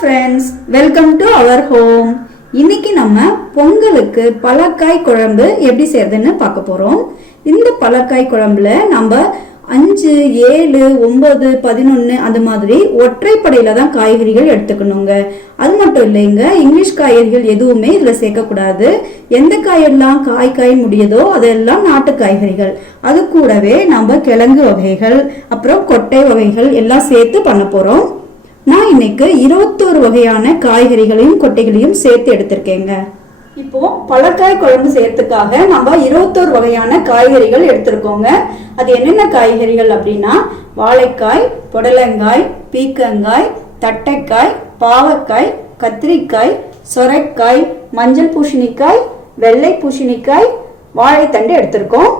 Friends, welcome to our home. இன்னைக்கு நம்ம பொங்கலுக்கு பலக்காய் குழம்பு எப்படி செய்யறதுன்னு பார்க்க போறோம். இந்த பலக்காய் குழம்புல நம்ம 5, 7, 9, 11 அந்த மாதிரி ஒற்றைப்படையில தான் காய்கறிகள் எடுத்துக்கணுங்க. அது மட்டும் இல்லைங்க, இங்கிலீஷ் காய்கறிகள் எதுவுமே இதுல சேர்க்கக்கூடாது. எந்த காயெல்லாம் காய் முடியுதோ அதெல்லாம் நாட்டு காய்கறிகள். அது கூடவே நம்ம கிழங்கு வகைகள் அப்புறம் கொட்டை வகைகள் எல்லாம் சேர்த்து பண்ண போறோம். நான் இன்னைக்கு 21 வகையான காய்கறிகளையும் கொட்டைகளையும் சேர்த்து எடுத்திருக்கேங்க. இப்போ பலக்காய் குழம்பு செய்யறதுக்காக நம்ம 21 வகையான காய்கறிகள் எடுத்திருக்கோங்க. அது என்னென்ன காய்கறிகள் அப்படின்னா வாழைக்காய், புடலங்காய், பீக்கங்காய், தட்டைக்காய், பாவக்காய், கத்திரிக்காய், சொரைக்காய், மஞ்சள் பூசணிக்காய், வெள்ளை பூசணிக்காய், வாழைத்தண்டு எடுத்திருக்கோம்.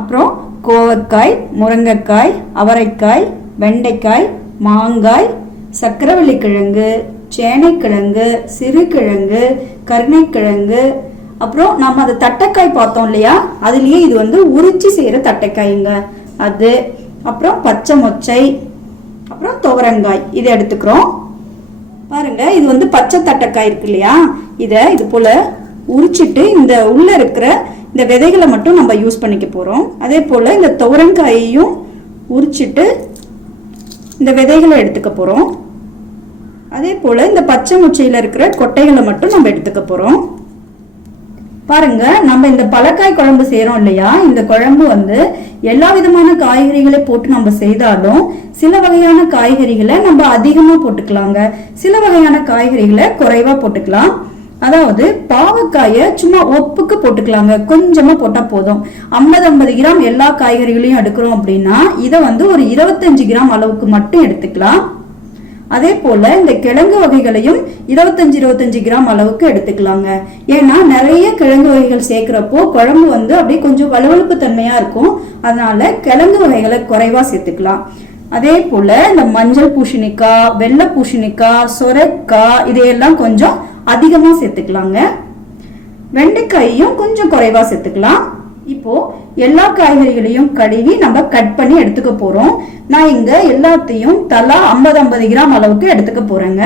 அப்புறம் கோவக்காய், முருங்கைக்காய், அவரைக்காய், வெண்டைக்காய், மாங்காய், சக்கரவள்ளி கிழங்கு, சேனைக்கிழங்கு, சிறுகிழங்கு, கருணைக்கிழங்கு, அப்புறம் நம்ம அது தட்டைக்காய் பார்த்தோம் இல்லையா, அதுலயே இது வந்து உரிச்சி செய்யற தட்டைக்காய்ங்க அது. அப்புறம் பச்சை மொச்சை, அப்புறம் துவரங்காய் இதை எடுத்துக்கிறோம். பாருங்க, இது வந்து பச்சை தட்டைக்காய் இருக்கு இல்லையா, இதை இது போல உரிச்சிட்டு இந்த உள்ள இருக்கிற இந்த விதைகளை மட்டும் நம்ம யூஸ் பண்ணிக்க போறோம். அதே போல இந்த துவரங்காயையும் உரிச்சிட்டு இந்த விதைகளை எடுத்துக்க போறோம். அதே போல இந்த பச்சை முச்சையில இருக்கிற கொட்டைகளை மட்டும் நம்ம எடுத்துக்க போறோம். பாருங்க, நம்ம இந்த பலக்காய் குழம்பு செய்யறோம் இல்லையா, இந்த குழம்பு வந்து எல்லா விதமான காய்கறிகளை போட்டு நம்ம செய்தாலும் சில வகையான காய்கறிகளை நம்ம அதிகமா போட்டுக்கலாங்க, சில வகையான காய்கறிகளை குறைவா போட்டுக்கலாம். அதாவது பாவக்காய சும்மா ஒப்புக்கு போட்டுக்கலாங்க, கொஞ்சமா போட்டா போதும். 50 கிராம் எல்லா காய்கறிகளையும் எடுக்கிறோம் அப்படின்னா இதை வந்து ஒரு 25 கிராம் அளவுக்கு மட்டும் எடுத்துக்கலாம். அதே போல இந்த கிழங்கு வகைகளையும் 25 கிராம் அளவுக்கு எடுத்துக்கலாங்க. ஏன்னா நிறைய கிழங்கு வகைகள் சேர்க்கிறப்போ குழம்பு வந்து அப்படியே கொஞ்சம் வலுவழுப்பு தன்மையா இருக்கும். அதனால கிழங்கு வகைகளை குறைவா சேர்த்துக்கலாம். அதே போல இந்த மஞ்சள் பூசணிக்காய், வெள்ளை பூசணிக்காய், சொரைக்காய் இதையெல்லாம் கொஞ்சம் அதிகமா சேர்த்துக்கலாங்க. வெண்டைக்காயையும் கொஞ்சம் குறைவா சேர்த்துக்கலாம். இப்போ எல்லா காய்கறிகளையும் கழுவி நம்ம கட் பண்ணி எடுத்துக்க போறோம். நான் இங்க எல்லாத்தையும் தலா 50 கிராம் அளவுக்கு எடுத்துக்க போறேங்க.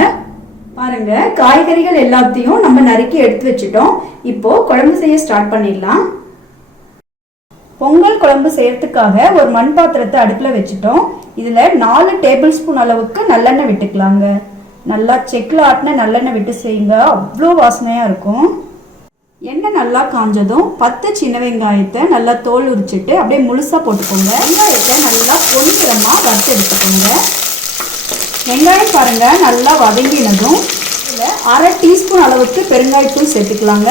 பாருங்க, காய்கறிகள் எல்லாத்தையும் நம்ம நறுக்கி எடுத்து வச்சுட்டோம். இப்போ குழம்பு செய்ய ஸ்டார்ட் பண்ணிடலாம். பொங்கல் குழம்பு செய்யறதுக்காக ஒரு மண் பாத்திரத்தை அடுப்புல வச்சுட்டோம். இதுல 4 டேபிள் ஸ்பூன் அளவுக்கு நல்லெண்ணெய் விட்டுக்கலாங்க. நல்லா செக்கில் ஆட்டின நல்லெண்ணெய் விட்டு செய்யுங்க, அவ்வளோ வாசனையா இருக்கும். எண்ணெய் நல்லா காஞ்சதும் 10 சின்ன வெங்காயத்தை நல்லா தோல் உரிச்சிட்டு அப்படியே முழுசா போட்டுக்கோங்க. வெங்காயத்தை நல்லா பொன்னிறமா வறுத்து எடுத்துக்கோங்க. வெங்காயம் பாருங்க நல்லா வதங்கினதும் இதில் 1/2 டீஸ்பூன் அளவுக்கு பெருங்காயத்தூள் சேர்த்துக்கலாங்க.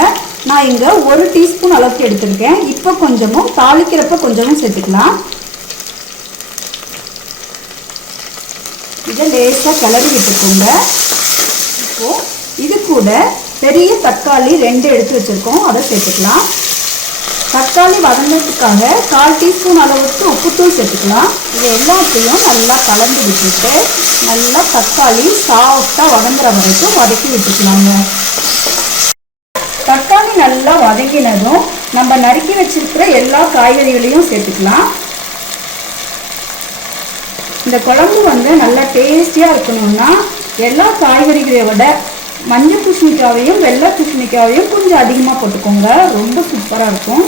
நான் இங்கே 1 டீஸ்பூன் அளவுக்கு எடுத்திருக்கேன். இப்போ கொஞ்சமும் தாளிக்கிறப்ப கொஞ்சமும் சேர்த்துக்கலாம். இதை லேசாக கிளறி விட்டுக்கோங்க. இப்போ இது கூட பெரிய தக்காளி 2 எடுத்து வச்சிருக்கோம், அதை சேர்த்துக்கலாம். தக்காளி வதங்கிறதுக்காக 1/4 டீஸ்பூன் அளவுக்கு உப்புத்தூள் சேர்த்துக்கலாம். இது எல்லாத்தையும் நல்லா கலந்து விட்டுட்டு நல்லா தக்காளி சாஃப்டாக வதங்குற வரைக்கும் வதக்கி விட்டுக்கலாங்க. தக்காளி நல்லா வதங்கினதும் நம்ம நறுக்கி வச்சிருக்கிற எல்லா காய்கறிகளையும் சேர்த்துக்கலாம். இந்த குழம்பு வந்து நல்லா டேஸ்டியாக இருக்கணும்னா எல்லா காய்கறிகளை விட மஞ்சள் பூசணிக்காவையும் வெள்ளை பூசணிக்காவையும் கொஞ்சம் அதிகமாக போட்டுக்கோங்க, ரொம்ப சூப்பராக இருக்கும்.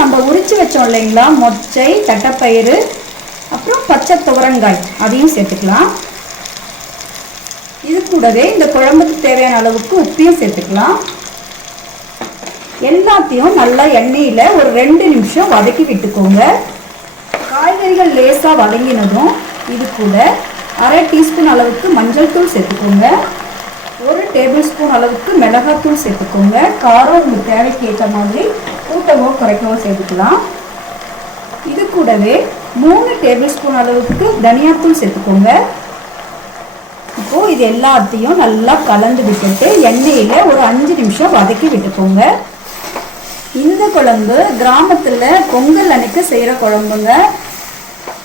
நம்ம உரிச்சு வச்சோம் இல்லைங்களா, மொச்சை, தட்டைப்பயிறு, அப்புறம் பச்சை துவரங்காய் அதையும் சேர்த்துக்கலாம். இது கூடவே இந்த குழம்புக்கு தேவையான அளவுக்கு உப்பையும் சேர்த்துக்கலாம். எல்லாத்தையும் நல்லா எண்ணெயில் ஒரு 2 நிமிஷம் வதக்கி விட்டுக்கோங்க. காய்கறிகள் லேசாக வதங்கினதும் இது கூட 1/2 டீஸ்பூன் அளவுக்கு மஞ்சள் தூள் சேர்த்துக்கோங்க. 1 டேபிள் ஸ்பூன் அளவுக்கு மிளகாத்தூள் சேர்த்துக்கோங்க. காரம் உங்களுக்கு தேவைக்கு ஏற்ற மாதிரி கூட்டவோ குறைக்கவோ சேர்த்துக்கலாம். இது கூடவே 3 டேபிள் ஸ்பூன் அளவுக்கு தனியாத்தூள் சேர்த்துக்கோங்க. இப்போ இது எல்லாத்தையும் நல்லா கலந்து விட்டுட்டு எண்ணெயில் ஒரு 5 நிமிஷம் வதக்கி விட்டுக்கோங்க. இந்த குழம்பு கிராமத்தில் பொங்கல் அன்னைக்கு செய்கிற குழம்புங்க.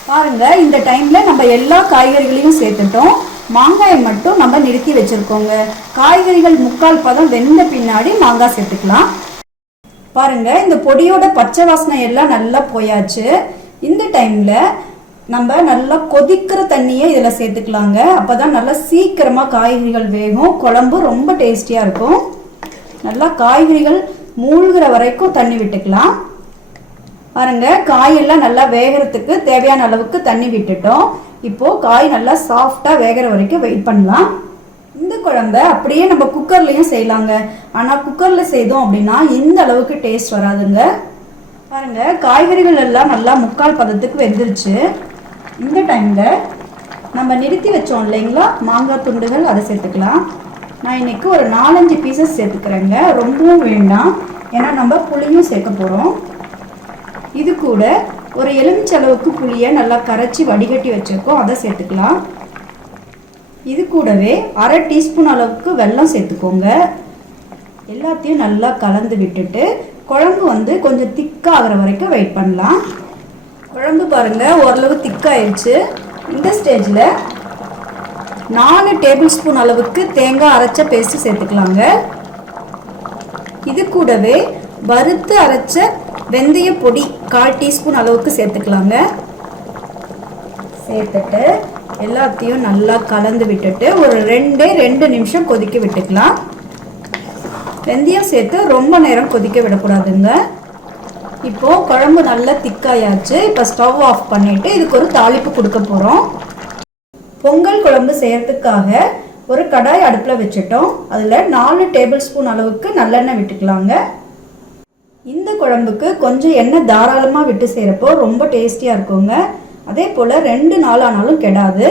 பாருங்க, இந்த டைம்ல நம்ம எல்லா காய்கறிகளையும் சேர்த்துட்டோம். மாங்காயை மட்டும் நம்ம நிறுத்தி வச்சிருக்கோங்க. காய்கறிகள் 3/4 பதம் வெந்த பின்னாடி மாங்காய் சேர்த்துக்கலாம். பாருங்க, இந்த பொடியோட பச்சை வாசனை எல்லாம் நல்லா போயாச்சு. இந்த டைம்ல நம்ம நல்லா கொதிக்கிற தண்ணியை இதில் சேர்த்துக்கலாங்க. அப்போதான் நல்லா சீக்கிரமாக காய்கறிகள் வேகும், குழம்பு ரொம்ப டேஸ்டியாக இருக்கும். நல்லா காய்கறிகள் மூழ்கிற வரைக்கும் தண்ணி விட்டுக்கலாம். பாருங்க, காயெல்லாம் நல்லா வேகிறதுக்கு தேவையான அளவுக்கு தண்ணி விட்டுட்டோம். இப்போ காய் நல்லா சாஃப்டாக வேகிற வரைக்கும் வெயிட் பண்ணலாம். இந்த குழம்ப அப்படியே நம்ம குக்கர்லையும் செய்யலாங்க. ஆனால் குக்கரில் செய்தோம் அப்படின்னா இந்த அளவுக்கு டேஸ்ட் வராதுங்க. பாருங்க, காய்கறிகள் எல்லாம் நல்லா முக்கால் பதத்துக்கு வெந்துருச்சு. இந்த டைமில் நம்ம நிறுத்தி வச்சோம் இல்லைங்களா மாங்காய் துண்டுகள், அதை சேர்த்துக்கலாம். நான் இன்னைக்கு ஒரு 4-5 பீசஸ் சேர்த்துக்கிறேங்க, ரொம்பவும் வேண்டாம், ஏன்னா நம்ம புளியும் சேர்க்க போகிறோம். இது கூட ஒரு எலுமிச்சளவுக்கு புளியை நல்லா கரைச்சி வடிகட்டி வச்சுருக்கோம், அதை சேர்த்துக்கலாம். இது கூடவே 1/2 டீஸ்பூன் அளவுக்கு வெல்லம் சேர்த்துக்கோங்க. எல்லாத்தையும் நல்லா கலந்து விட்டுட்டு குழம்பு கொஞ்சம் திக்காகிற வரைக்கும் வெயிட் பண்ணலாம். குழம்பு பாருங்கள் ஓரளவு திக்காயிடுச்சு. இந்த ஸ்டேஜில் 4 டேபிள் ஸ்பூன் அளவுக்கு தேங்காய் அரைச்ச பேஸ்ட்டு சேர்த்துக்கலாங்க. இது கூடவே வறுத்து அரைச்ச வெந்தய பொடி 1/4 டீஸ்பூன் அளவுக்கு சேர்த்துக்கலாங்க. சேர்த்துட்டு எல்லாத்தையும் நல்லா கலந்து விட்டுட்டு ஒரு 2 நிமிஷம் கொதிக்க விட்டுக்கலாம். வெந்தயம் சேர்த்து ரொம்ப நேரம் கொதிக்க விடக்கூடாதுங்க. இப்போ குழம்பு நல்லா திக்காயாச்சு. இப்போ ஸ்டவ் ஆஃப் பண்ணிட்டு இதுக்கு ஒரு தாளிப்பு கொடுக்க போகிறோம். பொங்கல் குழம்பு செய்யறதுக்காக ஒரு கடாய் அடுப்பில் வச்சுட்டோம். அதில் 4 டேபிள் ஸ்பூன் அளவுக்கு நல்லெண்ணெய் விட்டுக்கலாங்க. இந்த குழம்புக்கு கொஞ்சம் எண்ணெய் தாராளமாக விட்டு செய்கிறப்போ ரொம்ப டேஸ்டியாக இருக்குங்க. அதே போல் 2 நாள் ஆனாலும் கெடாது.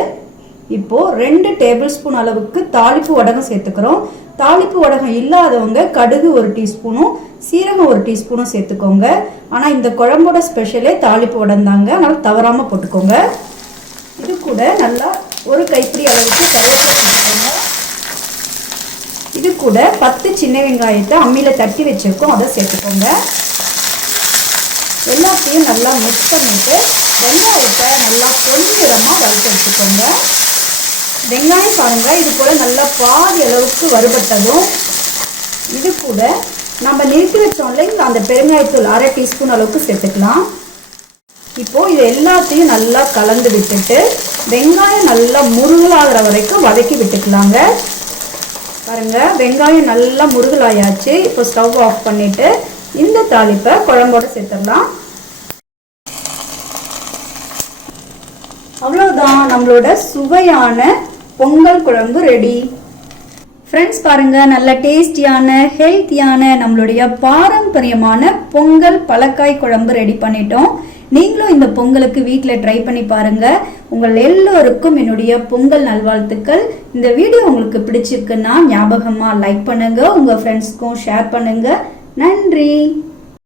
இப்போது 2 டேபிள் ஸ்பூன் அளவுக்கு தாளிப்பு வடகம் சேர்த்துக்கிறோம். தாளிப்பு வடகம் இல்லாதவங்க கடுகு 1 டீஸ்பூனும் சீரகம் 1 டீஸ்பூனும் சேர்த்துக்கோங்க. ஆனால் இந்த குழம்போட ஸ்பெஷலே தாளிப்பு வடம் தாங்க, அதனால் தவறாமல் போட்டுக்கோங்க. இது கூட நல்லா ஒரு கைப்பிடி அளவுக்கு கருவேப்பிலை சேர்த்துக்கோங்க. இது கூட 10 சின்ன வெங்காயத்தை அம்மியில் தட்டி வச்சுருக்கோம், அதை சேர்த்துக்கோங்க. எல்லாத்தையும் நல்லா மிக்ஸ் பண்ணிவிட்டு வெங்காயத்தை நல்லா பொன்னிறமாக வறுத்து எடுத்துக்கோங்க. வெங்காயம் பாருங்கள் இது போல் நல்லா பாதி அளவுக்கு வறுபட்டதும் இது கூட நம்ம நிறுத்தி வச்சோம் இல்லைங்க அந்த பெருங்காயத்தூள் 1/2 டீஸ்பூன் அளவுக்கு சேர்த்துக்கலாம். இப்போது இது எல்லாத்தையும் நல்லா கலந்து விட்டுட்டு வெங்காயம் நல்லா முருகலாகிற வரைக்கும் வதக்கி விட்டுக்கலாங்க. பாருங்கள், வெங்காயம் நல்லா முருகலாயாச்சு. இப்போ ஸ்டவ் ஆஃப் பண்ணிவிட்டு இந்த தாளிப்பை குழம்போடு சேர்த்துடலாம். அவ்வளோதான், நம்மளோட சுவையான பொங்கல் குழம்பு ரெடி. ஃப்ரெண்ட்ஸ் பாருங்கள், நல்ல டேஸ்டியான ஹெல்த்தியான நம்மளுடைய பாரம்பரியமான பொங்கல் பலக்காய் குழம்பு ரெடி பண்ணிட்டோம். நீங்களும் இந்த பொங்கலுக்கு வீட்டில் ட்ரை பண்ணி பாருங்கள். உங்கள் எல்லோருக்கும் என்னுடைய பொங்கல் நல்வாழ்த்துக்கள். இந்த வீடியோ உங்களுக்கு பிடிச்சிருக்குன்னா ஞாபகமாக லைக் பண்ணுங்கள், உங்கள் ஃப்ரெண்ட்ஸ்க்கும் ஷேர் பண்ணுங்கள். நன்றி.